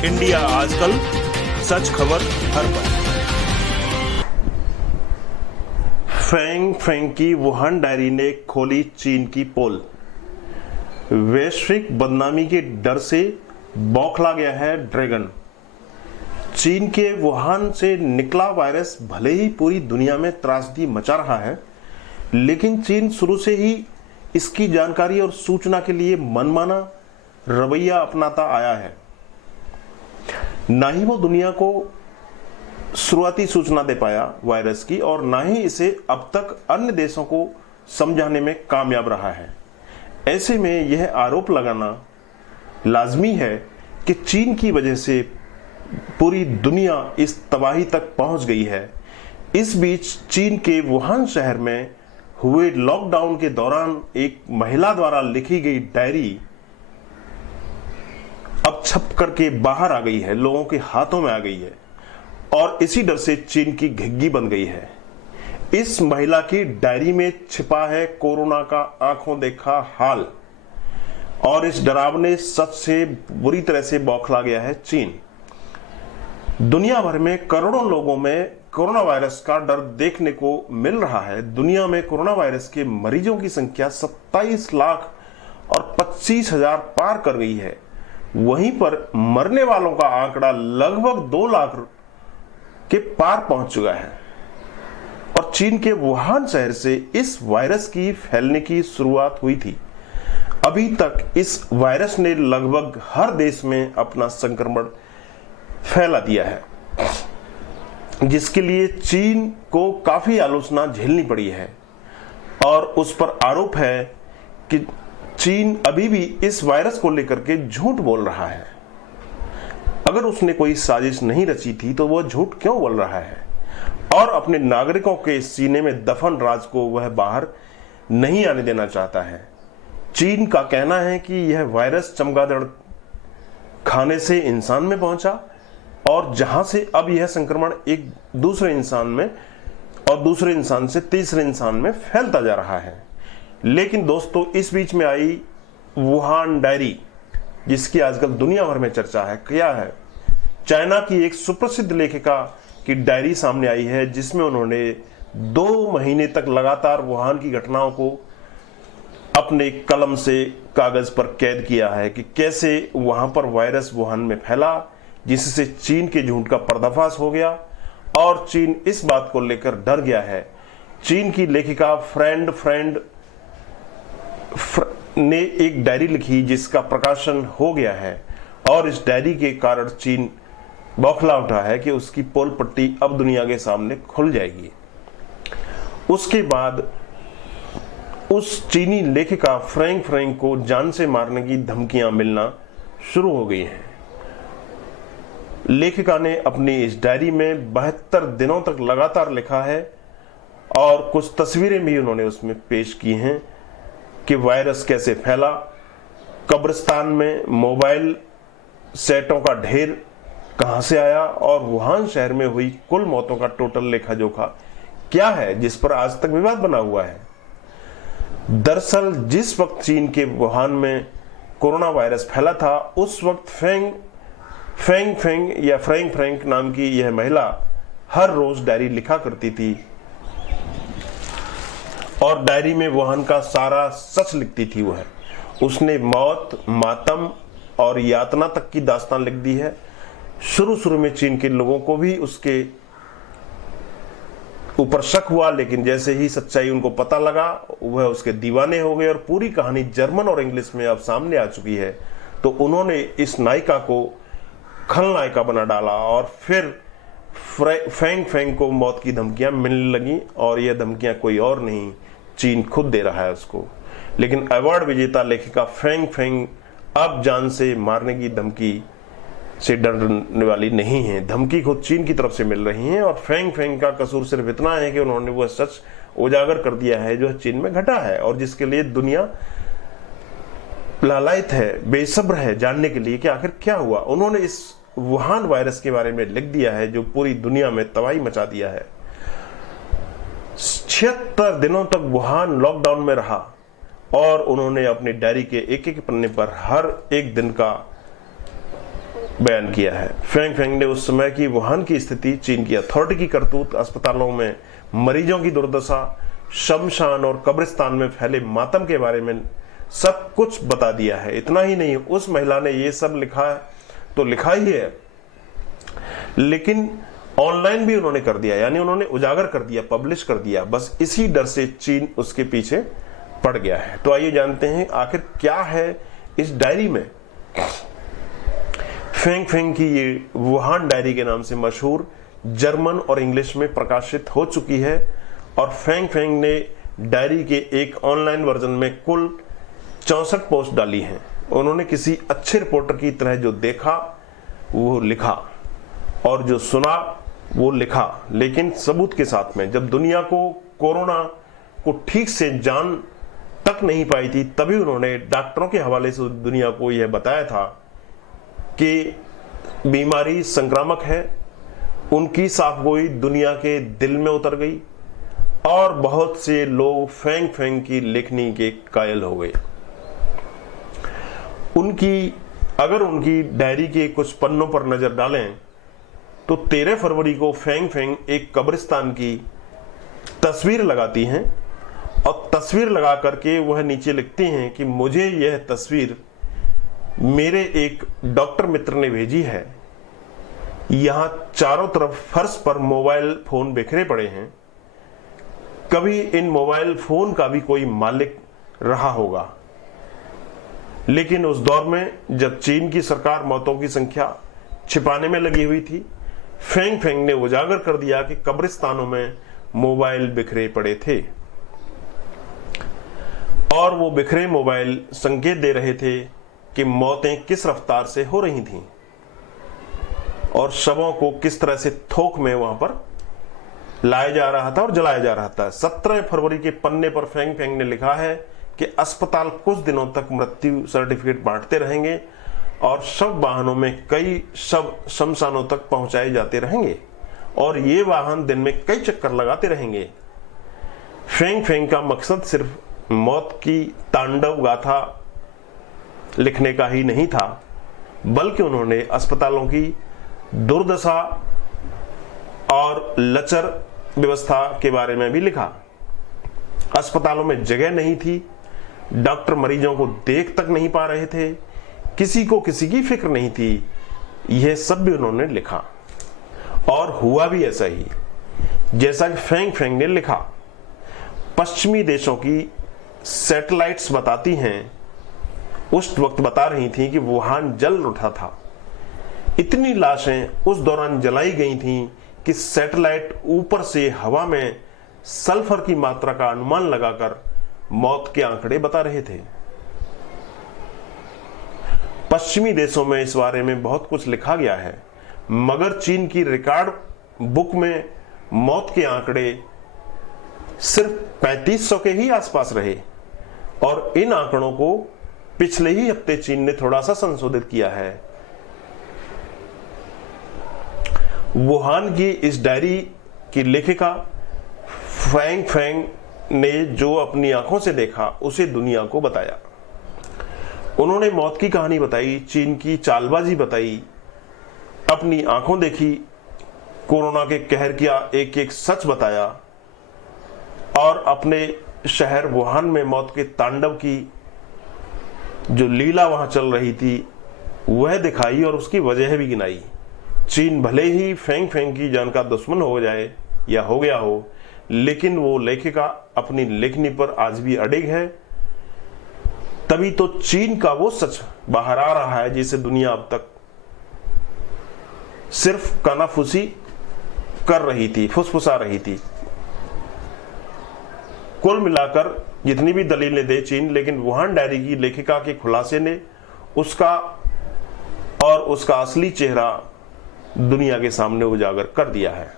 India आजकल, सच खबर हर पल। फेंग फेंग की वुहान डायरी ने खोली चीन की पोल। वैश्विक बदनामी के डर से बौखला गया है ड्रैगन। चीन के वुहान से निकला वायरस भले ही पूरी दुनिया में त्रासदी मचा रहा है, लेकिन चीन शुरू से ही इसकी जानकारी और सूचना के लिए मनमाना रवैया अपनाता आया है। ना ही वो दुनिया को शुरुआती सूचना दे पाया वायरस की, और ना ही इसे अब तक अन्य देशों को समझाने में कामयाब रहा है। ऐसे में यह आरोप लगाना लाजमी है कि चीन की वजह से पूरी दुनिया इस तबाही तक पहुंच गई है। इस बीच चीन के वुहान शहर में हुए लॉकडाउन के दौरान एक महिला द्वारा लिखी गई डायरी अब छप करके बाहर आ गई है, लोगों के हाथों में आ गई है, और इसी डर से चीन की घिघी बन गई है। इस महिला की डायरी में छिपा है कोरोना का आंखों देखा हाल, और इस डरावने सच से बुरी तरह से बौखला गया है चीन। दुनिया भर में करोड़ों लोगों में कोरोना वायरस का डर देखने को मिल रहा है। दुनिया में कोरोना वायरस के मरीजों की संख्या 27 लाख और 25,000 पार कर गई है। वहीं पर मरने वालों का आंकड़ा लगभग 2 लाख के पार पहुंच चुका है। और चीन के वुहान शहर से इस वायरस की फैलने की शुरुआत हुई थी। अभी तक इस वायरस ने लगभग हर देश में अपना संक्रमण फैला दिया है, जिसके लिए चीन को काफी आलोचना झेलनी पड़ी है। और उस पर आरोप है कि चीन अभी भी इस वायरस को लेकर के झूठ बोल रहा है। अगर उसने कोई साजिश नहीं रची थी तो वह झूठ क्यों बोल रहा है, और अपने नागरिकों के सीने में दफन राज को वह बाहर नहीं आने देना चाहता है। चीन का कहना है कि यह वायरस चमगादड़ खाने से इंसान में पहुंचा, और जहां से अब यह संक्रमण एक दूसरे इंसान में और दूसरे इंसान से तीसरे इंसान में फैलता जा रहा है। लेकिन दोस्तों, इस बीच में आई वुहान डायरी, जिसकी आजकल दुनिया भर में चर्चा है। क्या है? चाइना की एक सुप्रसिद्ध लेखिका की डायरी सामने आई है, जिसमें उन्होंने 2 महीने तक लगातार वुहान की घटनाओं को अपने कलम से कागज पर कैद किया है कि कैसे वहां पर वायरस वुहान में फैला, जिससे चीन के झूठ का पर्दाफाश हो गया और चीन इस बात को लेकर डर गया है। चीन की लेखिका फ्रेंड ने एक डायरी लिखी जिसका प्रकाशन हो गया है, और इस डायरी के कारण चीन बौखला उठा है कि उसकी पोल पट्टी अब दुनिया के सामने खुल जाएगी। उसके बाद उस चीनी लेखिका फ्रेंग को जान से मारने की धमकियां मिलना शुरू हो गई हैं। लेखिका ने अपनी इस डायरी में 72 दिनों तक लगातार लिखा है, और कुछ तस्वीरें भी उन्होंने उसमें पेश की हैं कि वायरस कैसे फैला, कब्रिस्तान में मोबाइल सेटों का ढेर कहां से आया, और वुहान शहर में हुई कुल मौतों का टोटल लेखा जोखा क्या है, जिस पर आज तक विवाद बना हुआ है। दरअसल जिस वक्त चीन के वुहान में कोरोना वायरस फैला था, उस वक्त फ्रेंग नाम की यह महिला हर रोज डायरी लिखा करती थी, और डायरी में वुहान का सारा सच लिखती थी। उसने मौत, मातम और यातना तक की दास्तान लिख दी है। शुरू में चीन के लोगों को भी उसके ऊपर शक हुआ, लेकिन जैसे ही सच्चाई उनको पता लगा, वह उसके दीवाने हो गए, और पूरी कहानी जर्मन और इंग्लिश में अब सामने आ चुकी है। तो उन्होंने इस नायिका को खलनायिका बना डाला, और फिर फेंग को मौत की धमकियां मिलने लगी, और यह धमकियां कोई और नहीं, चीन खुद दे रहा है उसको। लेकिन अवार्ड विजेता लेखिका फेंग अब जान से मारने की धमकी से डरने वाली नहीं है। धमकी खुद चीन की तरफ से मिल रही है, और फेंग का कसूर सिर्फ इतना है कि उन्होंने वह सच उजागर कर दिया है जो चीन में घटा है, और जिसके लिए दुनिया लालायित है, बेसब्र है जानने के लिए कि आखिर क्या हुआ। उन्होंने इस वुहान वायरस के बारे में लिख दिया है जो पूरी दुनिया में तबाही मचा दिया है। 76 दिनों तक वुहान लॉकडाउन में रहा, और उन्होंने अपनी डायरी के एक एक पन्ने पर हर एक दिन का बयान किया है। फेंग फेंग ने उस समय की वुहान की स्थिति, चीन की अथॉरिटी की करतूत, अस्पतालों में मरीजों की दुर्दशा, शमशान और कब्रिस्तान में फैले मातम के बारे में सब कुछ बता दिया है। इतना ही नहीं, उस महिला ने ये सब लिखा है तो लिखा ही है, लेकिन ऑनलाइन भी उन्होंने कर दिया, यानी उन्होंने उजागर कर दिया, पब्लिश कर दिया। बस इसी डर से चीन उसके पीछे पड़ गया है। तो आइए जानते हैं आखिर क्या है इस डायरी में। फेंग फेंग की ये वुहान डायरी के नाम से मशहूर जर्मन और इंग्लिश में प्रकाशित हो चुकी है, और फेंग फेंग ने डायरी के एक ऑनलाइन वर्जन में कुल 64 पोस्ट डाली हैं। उन्होंने किसी अच्छे रिपोर्टर की तरह जो देखा वो लिखा और जो सुना वो लिखा, लेकिन सबूत के साथ में। जब दुनिया को कोरोना को ठीक से जान तक नहीं पाई थी, तभी उन्होंने डॉक्टरों के हवाले से दुनिया को यह बताया था कि बीमारी संक्रामक है। उनकी साफगोई दुनिया के दिल में उतर गई और बहुत से लोग फेंग फेंग की लेखनी के कायल हो गए। अगर उनकी डायरी के कुछ पन्नों पर नजर डालें तो 13 फरवरी को फेंग फेंग एक कब्रिस्तान की तस्वीर लगाती हैं, और तस्वीर लगा करके वह नीचे लिखती हैं कि मुझे यह तस्वीर मेरे एक डॉक्टर मित्र ने भेजी है। यहां चारों तरफ फर्श पर मोबाइल फोन बिखरे पड़े हैं। कभी इन मोबाइल फोन का भी कोई मालिक रहा होगा, लेकिन उस दौर में जब चीन की सरकार मौतों की संख्या छिपाने में लगी हुई थी, फेंग फेंग ने उजागर कर दिया कि कब्रिस्तानों में मोबाइल बिखरे पड़े थे, और वो बिखरे मोबाइल संकेत दे रहे थे कि मौतें किस रफ्तार से हो रही थीं और शवों को किस तरह से थोक में वहां पर लाया जा रहा था और जलाया जा रहा था। 17 फरवरी के पन्ने पर फेंग फेंग ने लिखा है कि अस्पताल कुछ दिनों तक मृत्यु सर्टिफिकेट बांटते रहेंगे और शव वाहनों में कई शव शमशानों तक पहुंचाए जाते रहेंगे, और ये वाहन दिन में कई चक्कर लगाते रहेंगे। फेंग फेंग का मकसद सिर्फ मौत की तांडव गाथा लिखने का ही नहीं था, बल्कि उन्होंने अस्पतालों की दुर्दशा और लचर व्यवस्था के बारे में भी लिखा। अस्पतालों में जगह नहीं थी, डॉक्टर मरीजों को देख तक नहीं पा रहे थे, किसी को किसी की फिक्र नहीं थी। यह सब भी उन्होंने लिखा, और हुआ भी ऐसा ही जैसा कि फेंग फेंग ने लिखा। पश्चिमी देशों की सैटेलाइट्स बताती हैं, उस वक्त बता रही थी कि वुहान जल उठा था। इतनी लाशें उस दौरान जलाई गई थीं कि सैटेलाइट ऊपर से हवा में सल्फर की मात्रा का अनुमान लगाकर मौत के आंकड़े बता रहे थे। पश्चिमी देशों में इस बारे में बहुत कुछ लिखा गया है, मगर चीन की रिकॉर्ड बुक में मौत के आंकड़े सिर्फ 3500 के ही आसपास रहे, और इन आंकड़ों को पिछले ही हफ्ते चीन ने थोड़ा सा संशोधित किया है। वुहान की इस डायरी की लेखिका फेंग फेंग ने जो अपनी आंखों से देखा उसे दुनिया को बताया। उन्होंने मौत की कहानी बताई, चीन की चालबाजी बताई, अपनी आंखों देखी, कोरोना के कहर की एक एक सच बताया, और अपने शहर वुहान में मौत के तांडव की जो लीला वहां चल रही थी वह दिखाई और उसकी वजह भी गिनाई। चीन भले ही फेंग फेंग की जान का दुश्मन हो जाए या हो गया हो, लेकिन वो लेखिका अपनी लेखनी पर आज भी अडिग है। तभी तो चीन का वो सच बाहर आ रहा है जिसे दुनिया अब तक सिर्फ कानाफूसी कर रही थी, फुसफुसा रही थी। कुल मिलाकर जितनी भी दलीलें दे चीन, लेकिन वुहान डायरी की लेखिका के खुलासे ने उसका असली चेहरा दुनिया के सामने उजागर कर दिया है।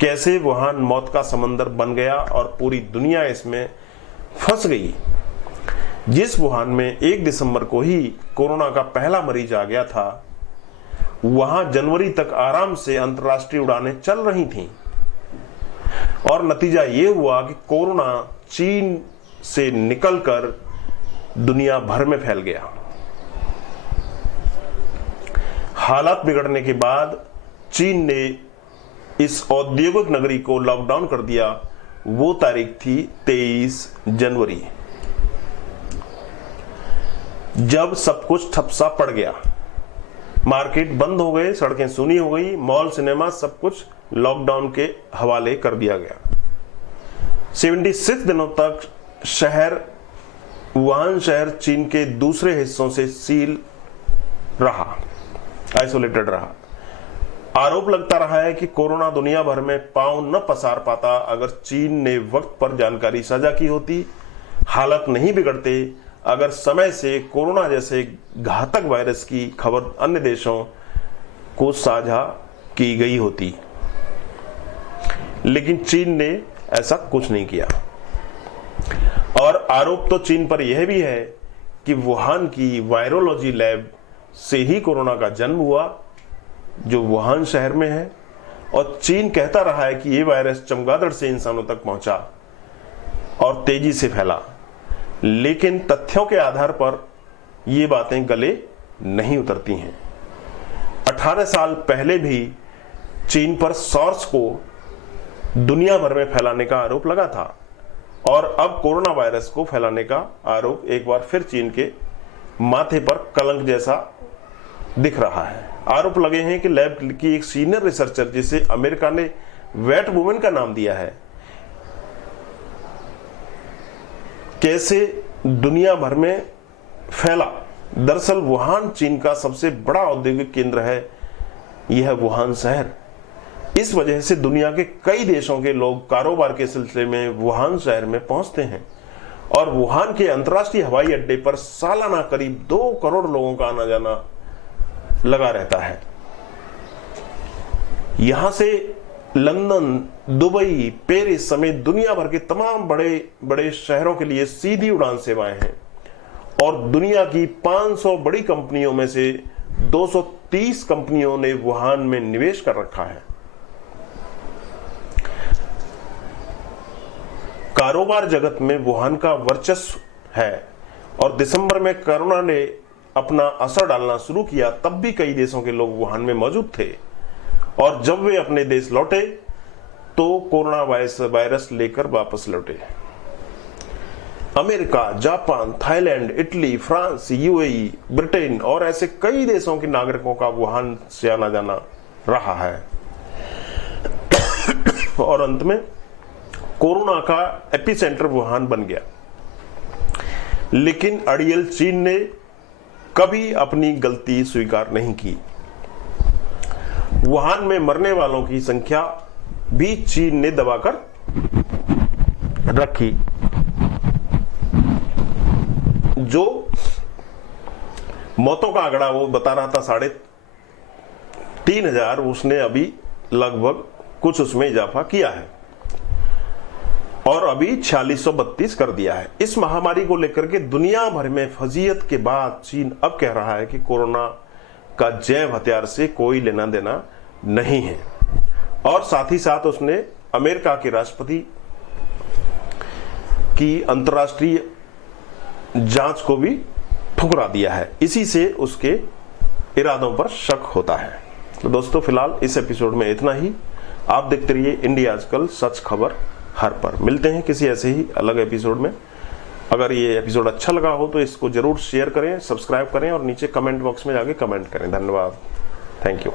कैसे वुहान मौत का समंदर बन गया और पूरी दुनिया इसमें फंस गई। जिस वुहान में 1 दिसंबर को ही कोरोना का पहला मरीज आ गया था, वहां जनवरी तक आराम से अंतर्राष्ट्रीय उड़ानें चल रही थीं, और नतीजा यह हुआ कि कोरोना चीन से निकलकर दुनिया भर में फैल गया। हालात बिगड़ने के बाद चीन ने इस औद्योगिक नगरी को लॉकडाउन कर दिया। वो तारीख थी 23 जनवरी, जब सब कुछ ठप सा पड़ गया। मार्केट बंद हो गए, सड़कें सूनी हो गई, मॉल सिनेमा सब कुछ लॉकडाउन के हवाले कर दिया गया। 76 दिनों तक वुहान शहर चीन के दूसरे हिस्सों से सील रहा, आइसोलेटेड रहा। आरोप लगता रहा है कि कोरोना दुनिया भर में पांव न पसार पाता अगर चीन ने वक्त पर जानकारी साझा की होती, हालत नहीं बिगड़ते अगर समय से कोरोना जैसे घातक वायरस की खबर अन्य देशों को साझा की गई होती। लेकिन चीन ने ऐसा कुछ नहीं किया। और आरोप तो चीन पर यह भी है कि वुहान की वायरोलॉजी लैब से ही कोरोना का जन्म हुआ, जो वुहान शहर में है। और चीन कहता रहा है कि यह वायरस चमगादड़ से इंसानों तक पहुंचा और तेजी से फैला। लेकिन तथ्यों के आधार पर ये बातें गले नहीं उतरती हैं। 18 साल पहले भी चीन पर सॉर्स को दुनिया भर में फैलाने का आरोप लगा था और अब कोरोना वायरस को फैलाने का आरोप एक बार फिर चीन के माथे पर कलंक जैसा दिख रहा है। आरोप लगे हैं कि लैब की एक सीनियर रिसर्चर, जिसे अमेरिका ने वेट वुमेन का नाम दिया है, कैसे दुनिया भर में फैला। दरअसल वुहान चीन का सबसे बड़ा औद्योगिक केंद्र है, यह वुहान शहर। इस वजह से दुनिया के कई देशों के लोग कारोबार के सिलसिले में वुहान शहर में पहुंचते हैं और वुहान के अंतर्राष्ट्रीय हवाई अड्डे पर सालाना करीब 2 करोड़ लोगों का आना जाना लगा रहता है। यहां से लंदन, दुबई, पेरिस समेत दुनिया भर के तमाम बड़े बड़े शहरों के लिए सीधी उड़ान सेवाएं हैं और दुनिया की 500 बड़ी कंपनियों में से 230 कंपनियों ने वुहान में निवेश कर रखा है। कारोबार जगत में वुहान का वर्चस्व है और दिसंबर में कोरोना ने अपना असर डालना शुरू किया, तब भी कई देशों के लोग वुहान में मौजूद थे और जब वे अपने देश लौटे तो कोरोना वायरस लेकर वापस लौटे। America, Japan, Thailand, Italy, France, UAE, Britain और ऐसे कई देशों के नागरिकों का वुहान से आना जाना रहा है। और अंत में कोरोना का एपिसेंटर वुहान बन गया। लेकिन अड़ियल चीन ने कभी अपनी गलती स्वीकार नहीं की। वुहान में मरने वालों की संख्या भी चीन ने दबाकर रखी। जो मौतों का आंकड़ा वो बता रहा था 3,500, उसने अभी लगभग कुछ उसमें इजाफा किया है और अभी 4632 कर दिया है। इस महामारी को लेकर के दुनिया भर में फजीयत के बाद चीन अब कह रहा है कि कोरोना का जैव हथियार से कोई लेना देना नहीं है और साथ ही साथ उसने अमेरिका के राष्ट्रपति की अंतर्राष्ट्रीय जांच को भी ठुकरा दिया है। इसी से उसके इरादों पर शक होता है। तो दोस्तों, फिलहाल इस एपिसोड में इतना ही। आप देखते रहिए इंडिया आजकल, सच खबर हर पर। मिलते हैं किसी ऐसे ही अलग एपिसोड में। अगर ये एपिसोड अच्छा लगा हो तो इसको जरूर शेयर करें, सब्सक्राइब करें और नीचे कमेंट बॉक्स में जाके कमेंट करें। धन्यवाद। Thank you.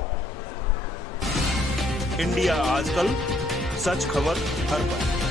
इंडिया आजकल, सच खबर हर पर।